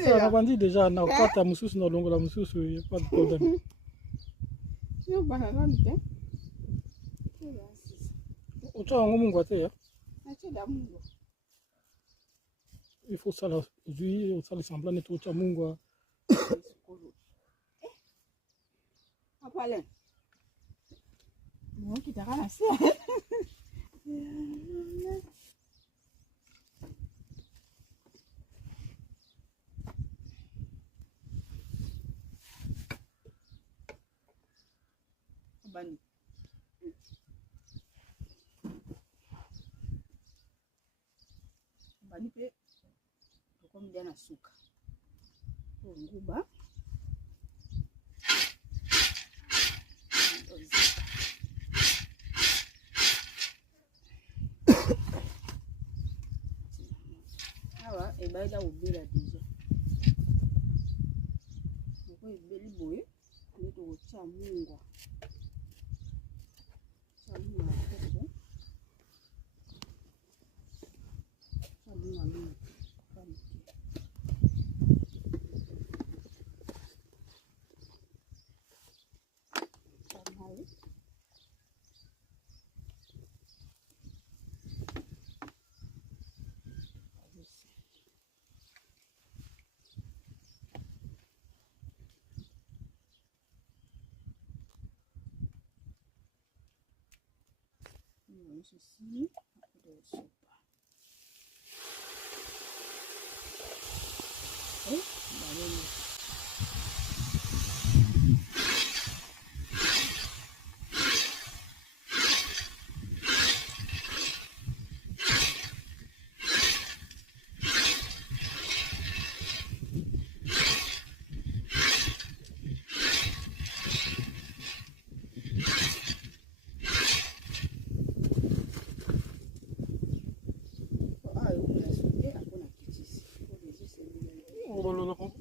ça bandi déjà na kata mususu na longo la mususu, il y a pas de problème. Yo bana nante. Ocha ngo mungu ate ya. Achida mungu. Il faut ça là, aujourd'hui ça semblant être ocha mungu. Apale. Mo kitaka na se. Bani. Bani pe comme dia na suka. Nguba. Awa e baida ubela déjà. Ko e beli boye, ni to cha mungu. Ceci, de sopa.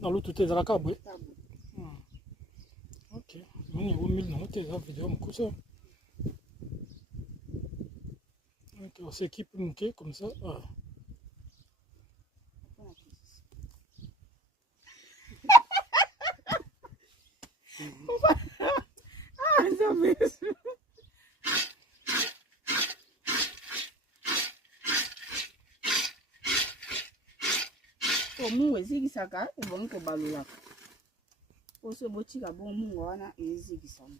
Dans l'autre tu es dans la cab, oui. Ok, on est au milieu, on est dans la vidéo, on ça. On s'équipe comme ça. Ah. Ça fait. Mungu ezigisaka ebonke balulaka. Ose botika bon mungu wana ezigisana.